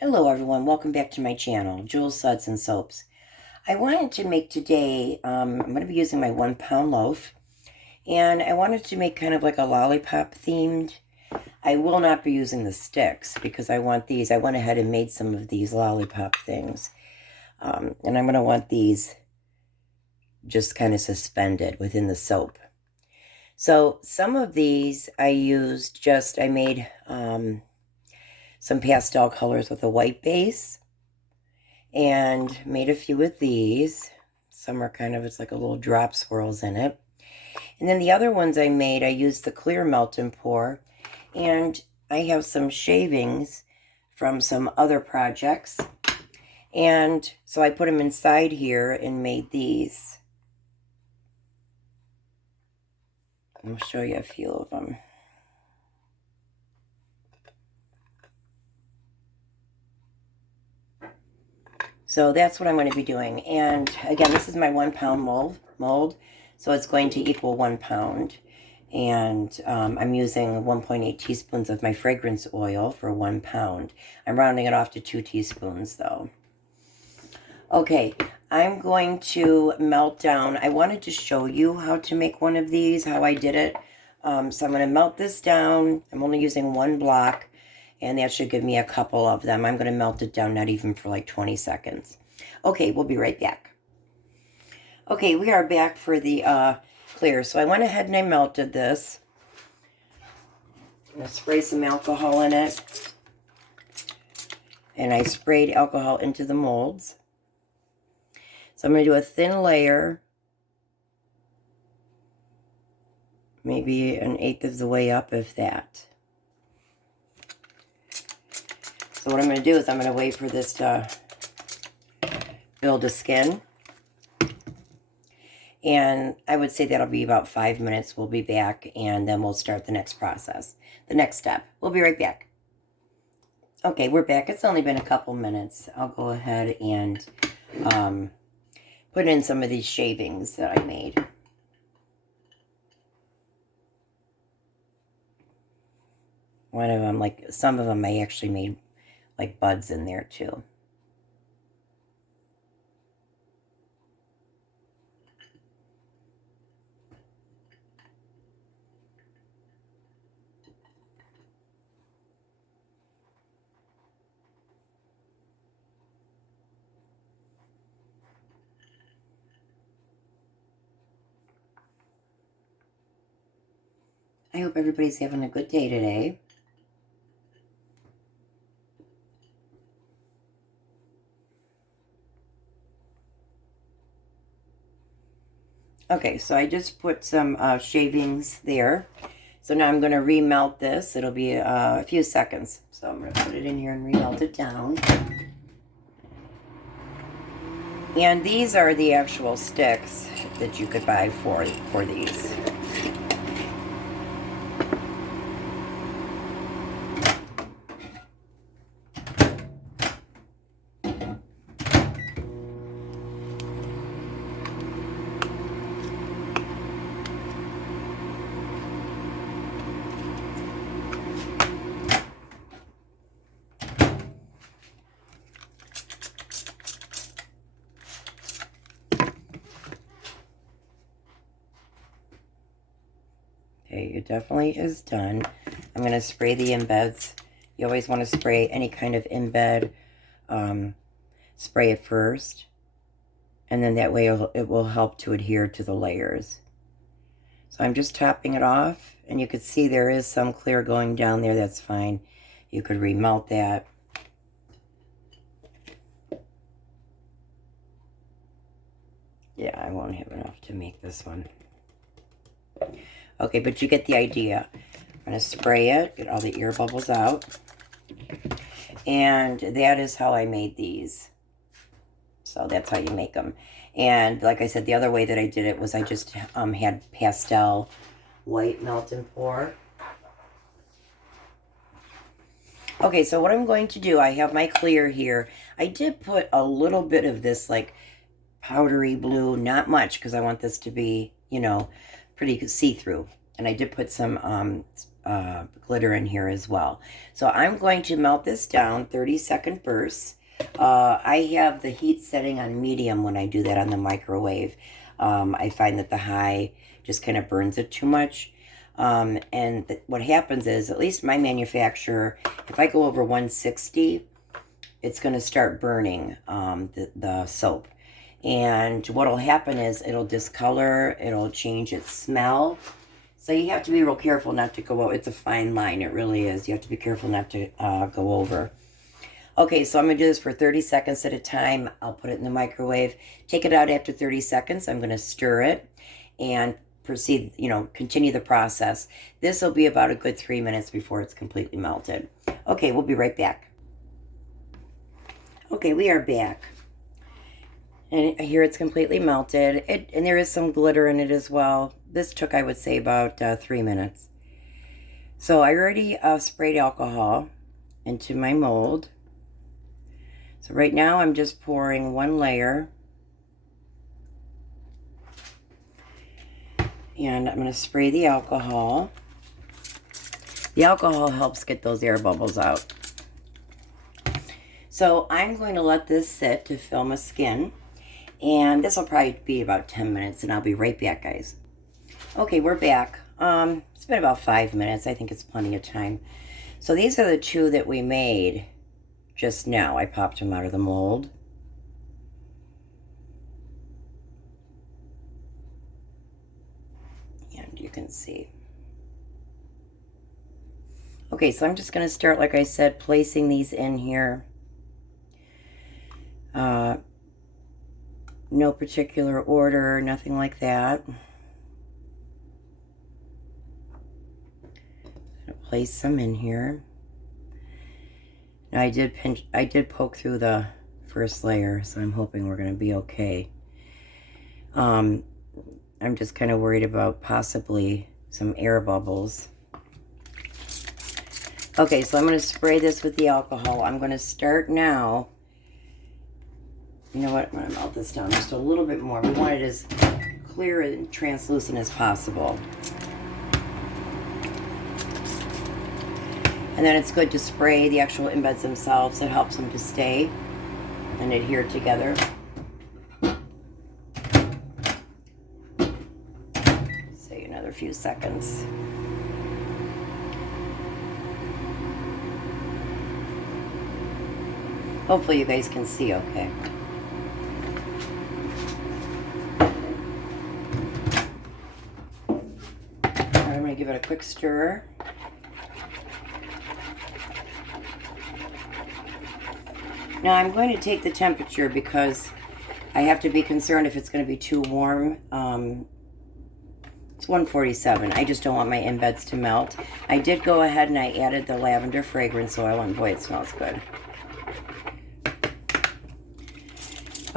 Hello everyone, welcome back to my channel, Jules Suds and Soaps. I wanted to make today, I'm going to be using my 1 pound loaf, and I wanted to make kind of like a lollipop themed. I will not be using the sticks because I want these, I went ahead and made some of these lollipop things. And I'm going to want these just kind of suspended within the soap. So some of these I made some pastel colors with a white base and made a few of these. Some are it's like a little drop swirls in it. And then the other ones I used the clear melt and pour. And I have some shavings from some other projects. And so I put them inside here and made these. I'll show you a few of them. So that's what I'm going to be doing. And again, this is my 1 pound mold. So it's going to equal 1 pound. And I'm using 1.8 teaspoons of my fragrance oil for 1 pound. I'm rounding it off to 2 teaspoons though. Okay, I'm going to melt down. I wanted to show you how to make one of these, how I did it. So I'm going to melt this down. I'm only using 1 block. And that should give me a couple of them. I'm going to melt it down, not even for like 20 seconds. Okay, we'll be right back. Okay, we are back for the clear. So I went ahead and I melted this. I'm going to spray some alcohol in it. And I sprayed alcohol into the molds. So I'm going to do a thin layer. Maybe 1/8 of the way up, if that. So what I'm going to do is I'm going to wait for this to build a skin. And I would say that'll be about 5 minutes. We'll be back and then we'll start the next process. The next step. We'll be right back. Okay, we're back. It's only been a couple minutes. I'll go ahead and put in some of these shavings that I made. One of them, some of them I actually made like buds in there too. I hope everybody's having a good day today. Okay, so I just put some shavings there. So now I'm going to remelt this. It'll be a few seconds. So I'm going to put it in here and remelt it down. And these are the actual sticks that you could buy for these. Okay, it definitely is done. I'm going to spray the embeds. You always want to spray any kind of embed. Spray it first. And then that way it will help to adhere to the layers. So I'm just topping it off. And you can see there is some clear going down there. That's fine. You could remelt that. Yeah, I won't have enough to make this one. Okay, but you get the idea. I'm going to spray it, get all the air bubbles out. And that is how I made these. So that's how you make them. And like I said, the other way that I did it was I just had pastel white melt and pour. Okay, so what I'm going to do, I have my clear here. I did put a little bit of this like powdery blue, not much, because I want this to be, you know, pretty see-through. And I did put some glitter in here as well. So I'm going to melt this down, 30-second bursts. I have the heat setting on medium when I do that on the microwave. I find that the high just kind of burns it too much. And what happens is, at least my manufacturer, if I go over 160, it's going to start burning the soap. And what will happen is it'll discolor, it'll change its smell. So you have to be real careful not to go over. It's a fine line, it really is. You have to be careful not to go over. Okay, so I'm going to do this for 30 seconds at a time. I'll put it in the microwave. Take it out after 30 seconds. I'm going to stir it and proceed, continue the process. This will be about a good 3 minutes before it's completely melted. Okay, we'll be right back. Okay, we are back. And here it's completely melted. And there is some glitter in it as well. This took, I would say, about 3 minutes. So I already sprayed alcohol into my mold. So right now I'm just pouring one layer. And I'm going to spray the alcohol. The alcohol helps get those air bubbles out. So I'm going to let this sit to fill my skin. And this will probably be about 10 minutes, and I'll be right back, guys. Okay, we're back. It's been about 5 minutes. I think it's plenty of time. So these are the two that we made just now. I popped them out of the mold. And you can see. Okay, so I'm just going to start, like I said, placing these in here. No particular order, nothing like that. I'm going to place them in here. Now I did poke through the first layer, so I'm hoping we're going to be okay. I'm just kind of worried about possibly some air bubbles. Okay, so I'm going to spray this with the alcohol. I'm going to start now. You know what? I'm going to melt this down just a little bit more. We want it as clear and translucent as possible. And then it's good to spray the actual embeds themselves. It helps them to stay and adhere together. Say another few seconds. Hopefully you guys can see okay. I'm going to give it a quick stir. Now I'm going to take the temperature because I have to be concerned if it's going to be too warm. It's 147. I just don't want my embeds to melt. I did go ahead and I added the lavender fragrance oil, and boy, it smells good.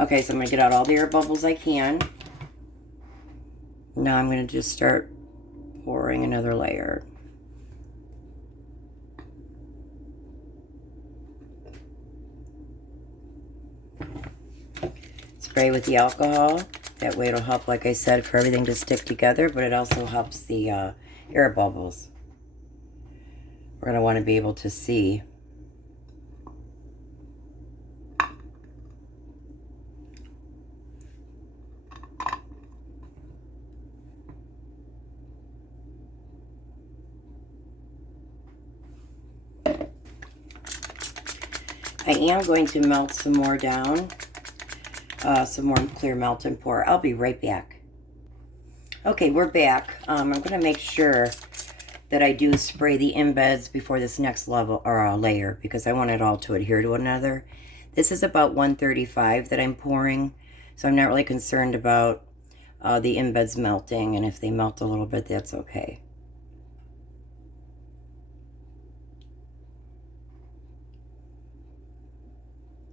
Okay, so I'm going to get out all the air bubbles I can. Now I'm going to just start pouring another layer. Spray with the alcohol. That way it'll help, like I said, for everything to stick together, but it also helps the air bubbles. We're going to want to be able to see. I am going to melt some more down, some more clear melt and pour. I'll be right back. Okay, we're back. I'm going to make sure that I do spray the embeds before this next level or layer because I want it all to adhere to one another. This is about 135 that I'm pouring, so I'm not really concerned about the embeds melting, and if they melt a little bit, that's okay.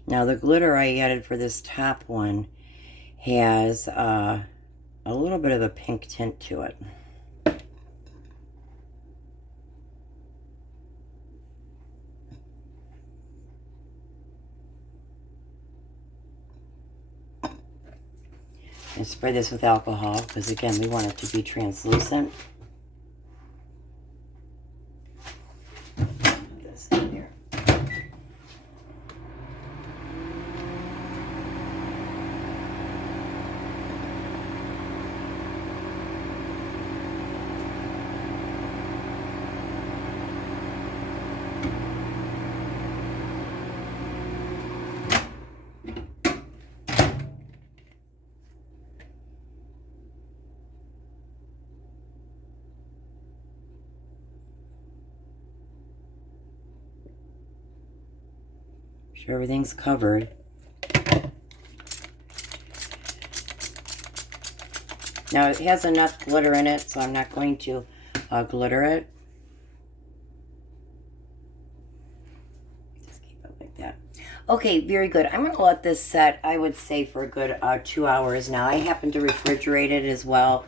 Now the glitter I added for this top one has a little bit of a pink tint to it. And spray this with alcohol because again we want it to be translucent. this in there. Sure everything's covered. Now it has enough glitter in it, so I'm not going to glitter it. Just keep it like that. Okay, very good. I'm going to let this set, I would say, for a good 2 hours now. I happen to refrigerate it as well.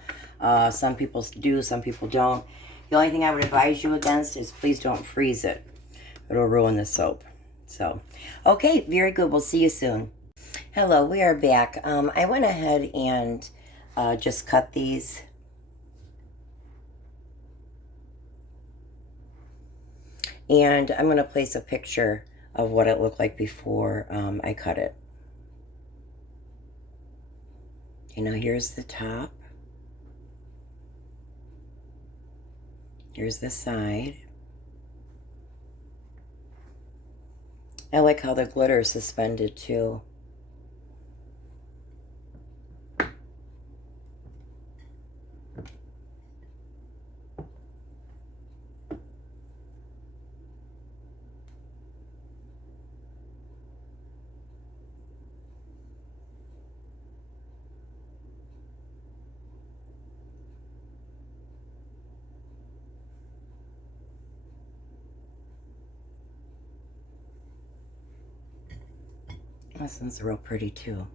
Some people do, some people don't. The only thing I would advise you against is please don't freeze it. It'll ruin the soap. So, okay, very good. We'll see you soon. Hello, we are back. I went ahead and just cut these. And I'm going to place a picture of what it looked like before I cut it. Okay, now here's the top. Here's the side. I like how the glitter is suspended too. This one's real pretty too.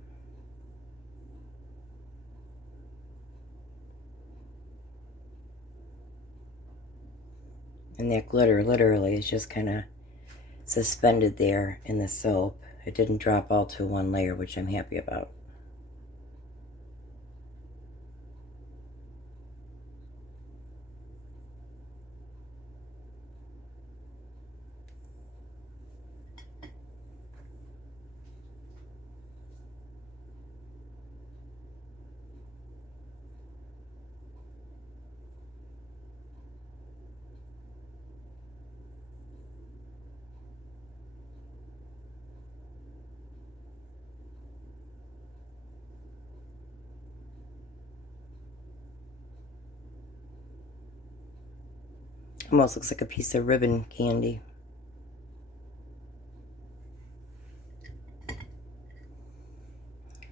And that glitter literally is just kind of suspended there in the soap. It didn't drop all to one layer, which I'm happy about. Almost looks like a piece of ribbon candy.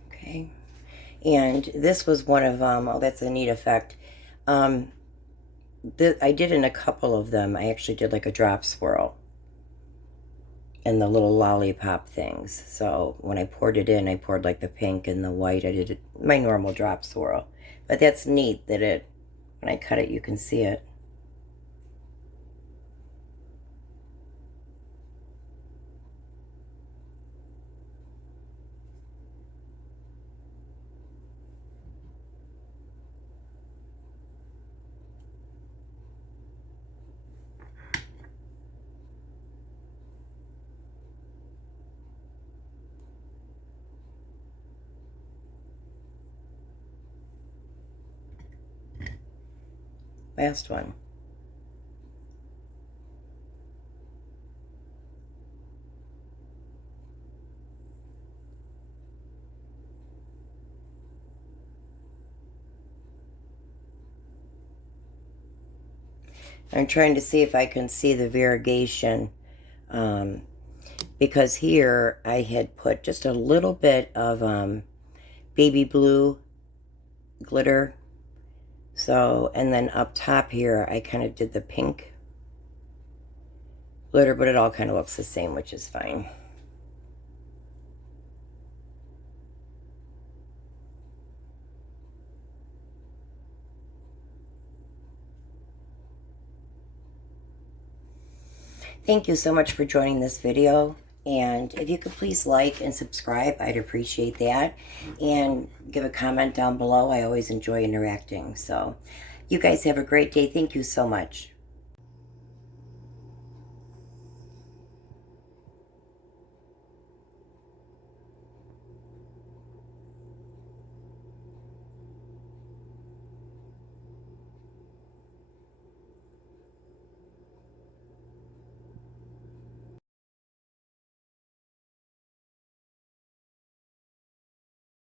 Okay. And this was one of, oh, that's a neat effect. I did in a couple of them, I actually did like a drop swirl. And the little lollipop things. So when I poured it in, I poured like the pink and the white. I did my normal drop swirl. But that's neat that when I cut it, you can see it. Last one. I'm trying to see if I can see the variegation, because here I had put just a little bit of baby blue glitter. So, and then up top here, I kind of did the pink glitter, but it all kind of looks the same, which is fine. Thank you so much for joining this video. And if you could please like and subscribe, I'd appreciate that. And give a comment down below. I always enjoy interacting. So you guys have a great day. Thank you so much.